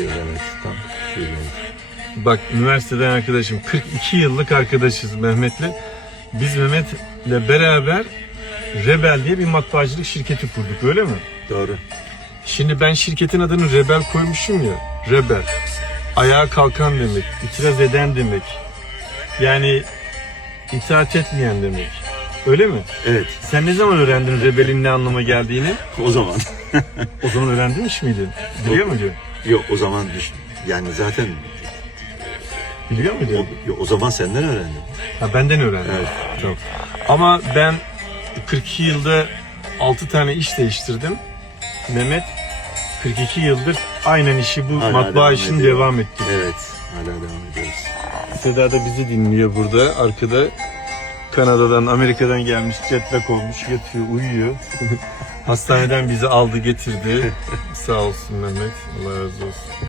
yıl evet. Tam 42 yıl oldu. Bak üniversiteden arkadaşım 42 yıllık arkadaşız Mehmet'le. Biz Mehmet'le beraber Rebel diye bir matbaacılık şirketi kurduk öyle mi? Doğru. Şimdi ben şirketin adını Rebel koymuşum ya. Rebel. Ayağa kalkan demek. itiraz eden demek. Yani itaat etmeyen demek. Öyle mi? Evet. Sen ne zaman öğrendin Rebel'in ne anlama geldiğini? O zaman. O zaman öğrenmiş miydin? Biliyor muydun? Yok o zaman düş. Yani zaten Biliyor o, muydun? yok, o zaman senden öğrendim. Ha, benden öğrendim. Evet. Tamam. Ama ben 42 yılda 6 tane iş değiştirdim. Mehmet 42 yıldır aynen işi bu Hala matbaa devam işini ediyor. devam etti. Evet. Hala devam ediyoruz. Seda da bizi dinliyor burada arkada. Kanada'dan, Amerika'dan gelmiş, jet lag olmuş, yatıyor, uyuyor. Hastaneden bizi aldı getirdi. Sağ olsun Mehmet, Allah razı olsun.